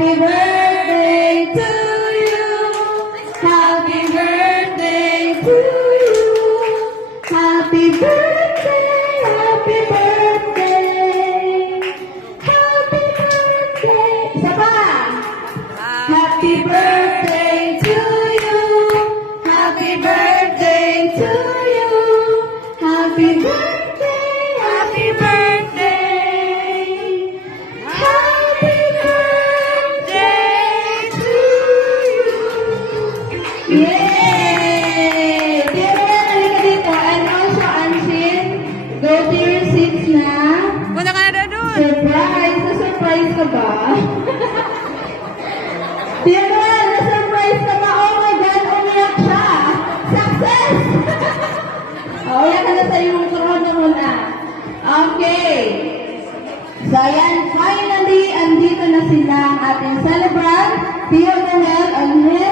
Happy birthday to you. Happy birthday to you. Happy birthday, happy birthday. Happy birthday. Isa pa. Happy birthday to you. Happy birthday to you. Happy birthday, happy birthday. Happy birthday to you. Yay! Kaya halika dito. And also, Anshin, go to your seats na. Punta ka na doon. Surprise! Na-surprise ka ba? Diyan, na-surprise ka ba? Oh my God, umiyak siya! Success! Umiyak ka na sa iyong corona muna. Okay. So, ayan, finally, andito na sila ang ating celebrant, Theo Noel, on his